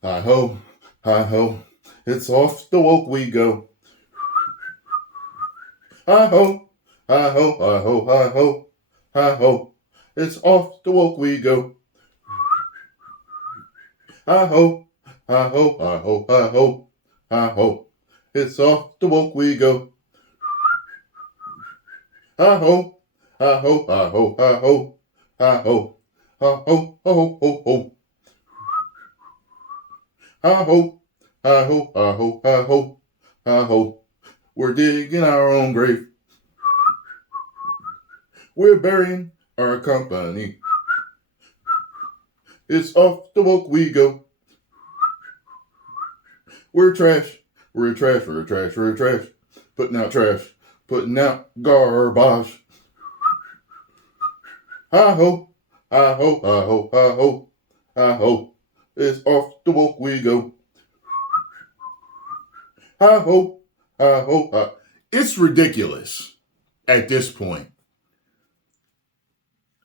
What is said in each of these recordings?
Hi ho, hi ho, it's off the woke we go. Hi ho, hi ho, hi ho, hi ho, hi ho, it's off the woke we go. Hi ho, hi ho, hi ho, hi ho, hi ho, it's off the woke we go. Hi ho, hi ho, hi ho, hi ho, hi ho, hi ho, ho ho ho. Hi ho, hi ho, hi ho, hi ho, hi ho. We're digging our own grave. We're burying our company. It's off the woke we go. We're trash. We're trash. We're trash. We're trash. Putting out trash. Putting out garbage. Hi ho. Hi ho. Hi ho. Hi ho. Hi ho. It's off the woke we go. Hi ho. Hi ho. Hi. It's ridiculous at this point.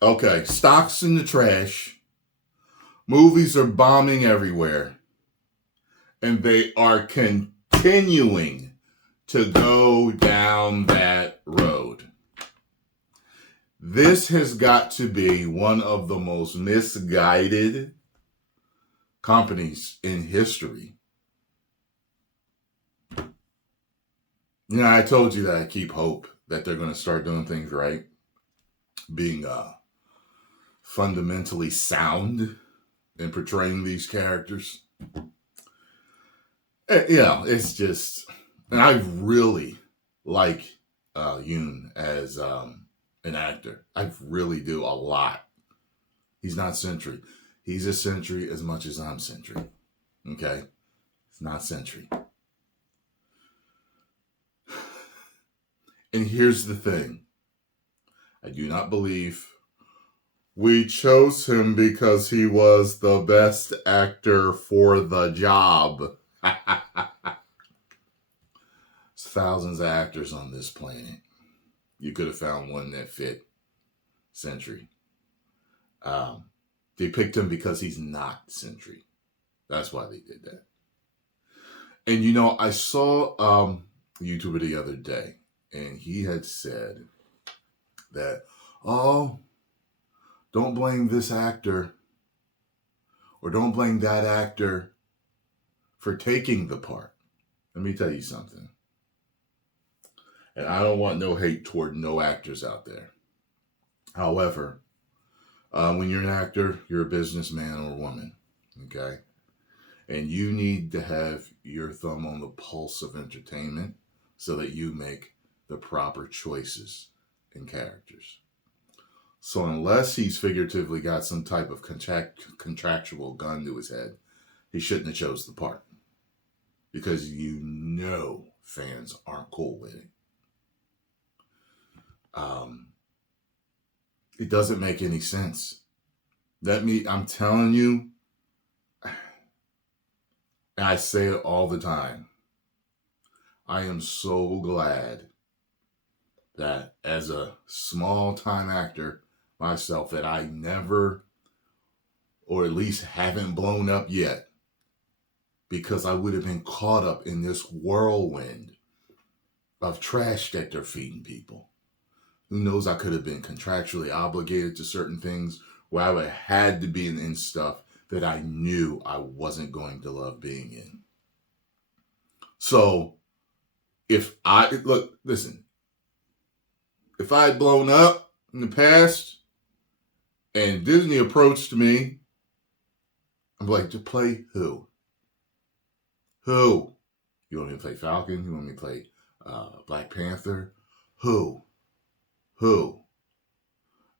Okay, stocks in the trash. Movies are bombing everywhere. And they are continuing to go down that road. This has got to be one of the most misguided companies in history. You know, I told you that I keep hope that they're going to start doing things right, being fundamentally sound in portraying these characters. You know, it's just, and I really like Yuen as an actor. I really do a lot. He's not Sentry. He's a Sentry as much as I'm Sentry. Okay? It's not Sentry. And here's the thing. I do not believe we chose him because he was the best actor for the job. There's thousands of actors on this planet. You could have found one that fit Sentry. They picked him because he's not Sentry. That's why they did that. And you know, I saw a YouTuber the other day, and he had said that, oh, don't blame this actor or don't blame that actor for taking the part. Let me tell you something. And I don't want no hate toward no actors out there. However, when you're an actor, you're a businessman or woman, okay? And you need to have your thumb on the pulse of entertainment so that you make the proper choices in characters. So unless he's figuratively got some type of contractual gun to his head, he shouldn't have chose the part. Because you know fans aren't cool with it. It doesn't make any sense. I'm telling you, and I say it all the time, I am so glad that as a small time actor myself, that I never, or at least haven't blown up yet, because I would have been caught up in this whirlwind of trash that they're feeding people. Who knows, I could have been contractually obligated to certain things where I would have had to be in stuff that I knew I wasn't going to love being in. So if I had blown up in the past and Disney approached me, I'm like, to play who? Who? You want me to play Falcon? You want me to play Black Panther? Who?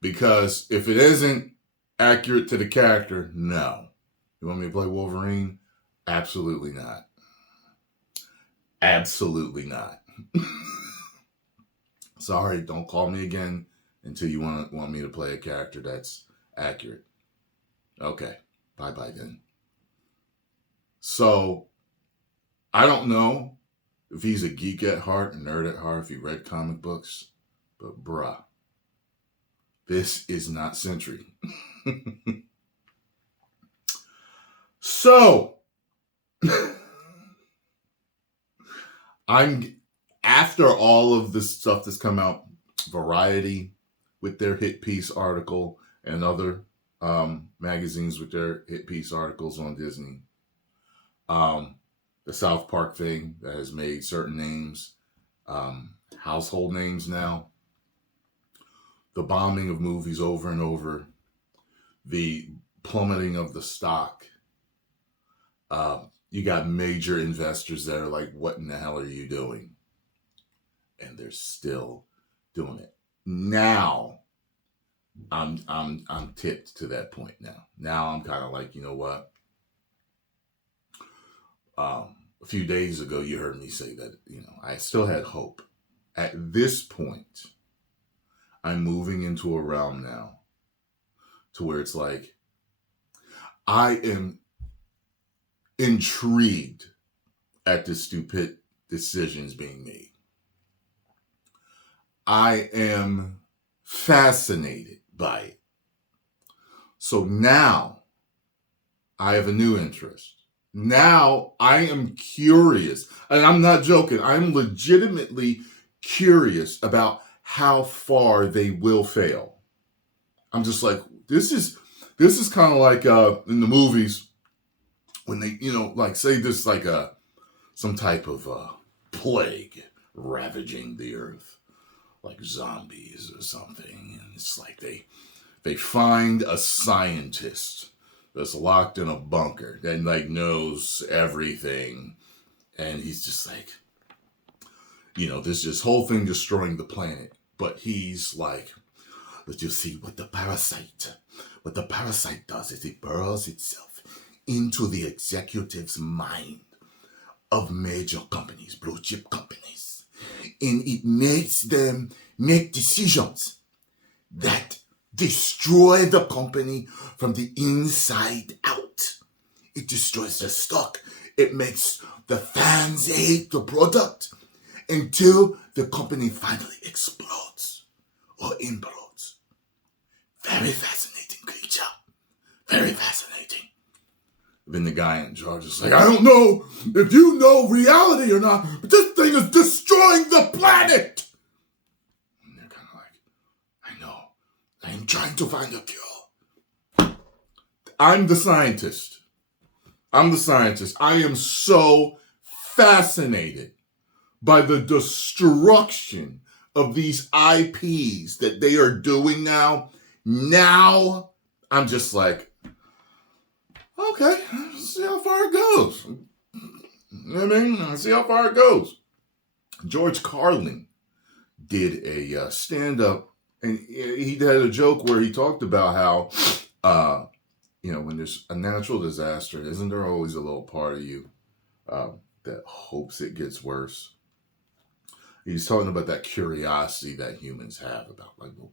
Because if it isn't accurate to the character, no. You want me to play Wolverine? Absolutely not. Absolutely not. Sorry, don't call me again until you want me to play a character that's accurate. Okay, bye then. So, I don't know if he's a geek at heart, a nerd at heart, if he read comic books, but bruh, this is not Sentry. So, I'm after all of this stuff that's come out, Variety with their hit piece article and other magazines with their hit piece articles on Disney. The South Park thing that has made certain names household names now. The bombing of movies over and over. The plummeting of the stock. You got major investors that are like, what in the hell are you doing? And they're still doing it. Now, I'm tipped to that point now. Now I'm kind of like, you know what? A few days ago, you heard me say that, I still had hope. At this point, I'm moving into a realm now to where it's like, I am intrigued at the stupid decisions being made. I am fascinated by it. So now I have a new interest. Now I am curious, and I'm not joking. I'm legitimately curious about how far they will fail. I'm just like, this is kind of like in the movies when they, like say this like some type of plague ravaging the earth, like zombies or something, and it's like they find a scientist that's locked in a bunker that like knows everything, and he's just like, this whole thing destroying the planet, but he's like, but you see what the parasite does is it burrows itself into the executive's mind of major companies, blue chip companies, and it makes them make decisions that destroy the company from the inside out. It destroys the stock. It makes the fans hate the product until the company finally explodes or implodes. Very fascinating creature. Very fascinating. Then the guy in charge is like, I don't know if you know reality or not, but this thing is destroying the planet. And they're kind of like, I know. I'm trying to find a cure. I'm the scientist. I am so fascinated by the destruction of these IPs that they are doing now. Now, I'm just like, okay, let's see how far it goes. See how far it goes. George Carlin did a stand-up, and he had a joke where he talked about how, when there's a natural disaster, isn't there always a little part of you that hopes it gets worse? He's talking about that curiosity that humans have about, like, well,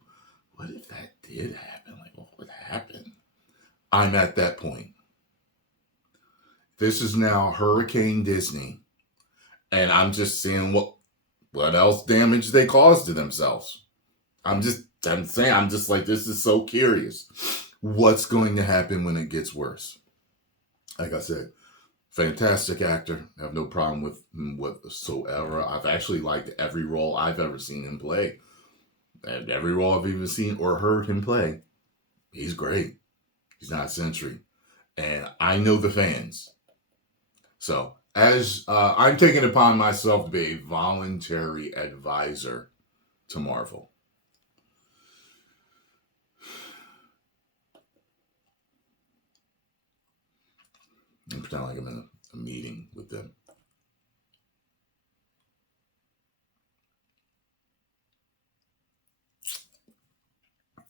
what if that did happen? Like, what would happen? I'm at that point. This is now Hurricane Disney, and I'm just seeing what else damage they caused to themselves. I'm just like, this is so curious. What's going to happen when it gets worse? Like I said, fantastic actor. I have no problem with him whatsoever. I've actually liked every role I've ever seen him play. And every role I've even seen or heard him play, he's great. He's not SENTRY. And I know the fans. So, as I'm taking it upon myself to be a voluntary advisor to Marvel. And pretend like I'm in a meeting with them.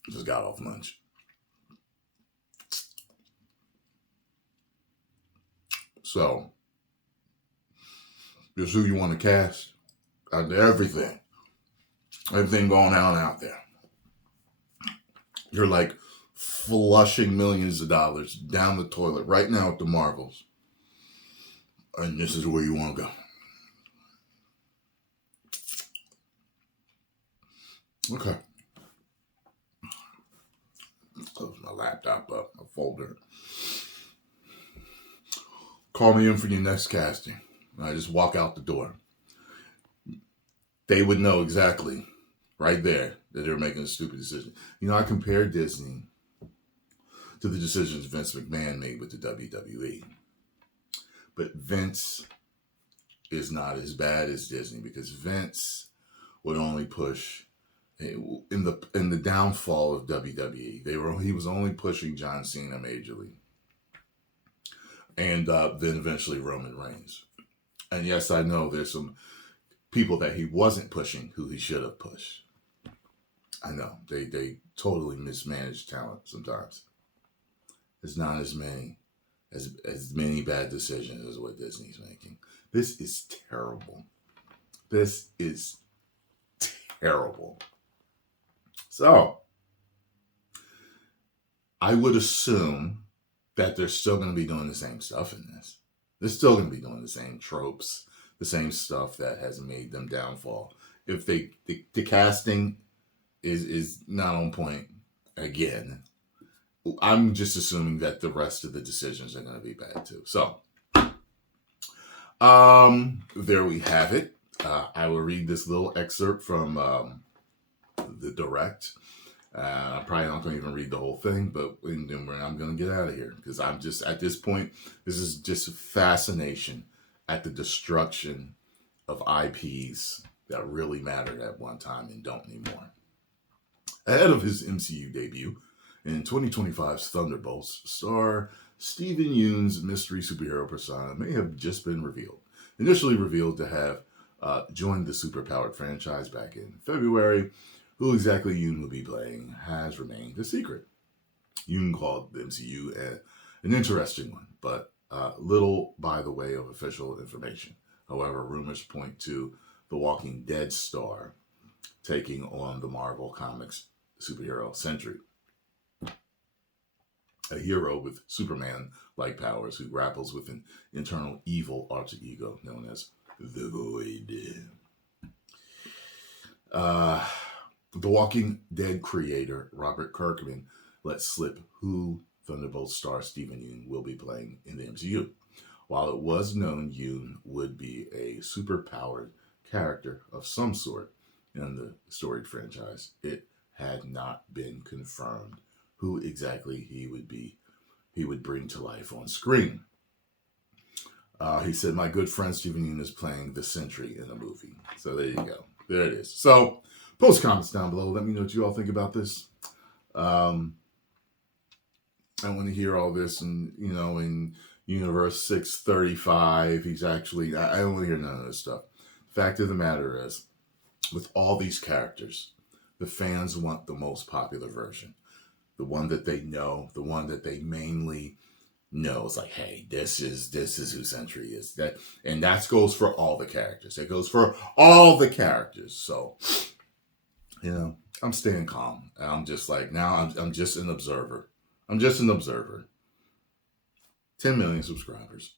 Just got off lunch. So, just who you want to cast out of everything. Everything going on out there. You're like flushing millions of dollars down the toilet right now with the Marvels. And this is where you want to go. Okay. Close my laptop up, a folder. call me in for your next casting. And I just walk out the door. They would know exactly right there that they were making a stupid decision. You know, I compare Disney to the decisions Vince McMahon made with the WWE. But Vince is not as bad as Disney, because Vince would only push in the downfall of WWE. He was only pushing John Cena majorly, and then eventually Roman Reigns. And yes, I know there's some people that he wasn't pushing who he should have pushed. I know they totally mismanage talent sometimes. There's not as many bad decisions as what Disney's making. This is terrible. This is terrible. So, I would assume that they're still going to be doing the same stuff in this. They're still going to be doing the same tropes, the same stuff that has made them downfall. If the casting is not on point again, I'm just assuming that the rest of the decisions are going to be bad too. So, there we have it. I will read this little excerpt from the direct. I'm probably not going to even read the whole thing, but I'm going to get out of here, because I'm just, at this point, this is just fascination at the destruction of IPs that really mattered at one time and don't anymore. Ahead of his MCU debut, in 2025's Thunderbolts, star Steven Yeun's mystery superhero persona may have just been revealed. Initially revealed to have joined the superpowered franchise back in February, who exactly Yuen will be playing has remained a secret. Yuen called the MCU an interesting one, but little by the way of official information. However, rumors point to the Walking Dead star taking on the Marvel Comics superhero SENTRY, a hero with Superman-like powers who grapples with an internal evil alter ego known as the Void. The Walking Dead creator Robert Kirkman let slip who Thunderbolts star Steven Yeun will be playing in the MCU. While it was known Yeun would be a superpowered character of some sort in the storied franchise, it had not been confirmed who exactly he would bring to life on screen. He said, "My good friend Steven Yeun is playing the Sentry in the movie." So there you go. There it is. So post comments down below. Let me know what you all think about this. I want to hear all this, and in Universe 635, he's actually, I don't want to hear none of this stuff. Fact of the matter is, with all these characters, the fans want the most popular version. The one that they know, the one that they mainly know. It's like, hey, this is who Sentry is. And that goes for all the characters. It goes for all the characters. So, I'm staying calm. I'm just like, now I'm just an observer. I'm just an observer. 10 million subscribers.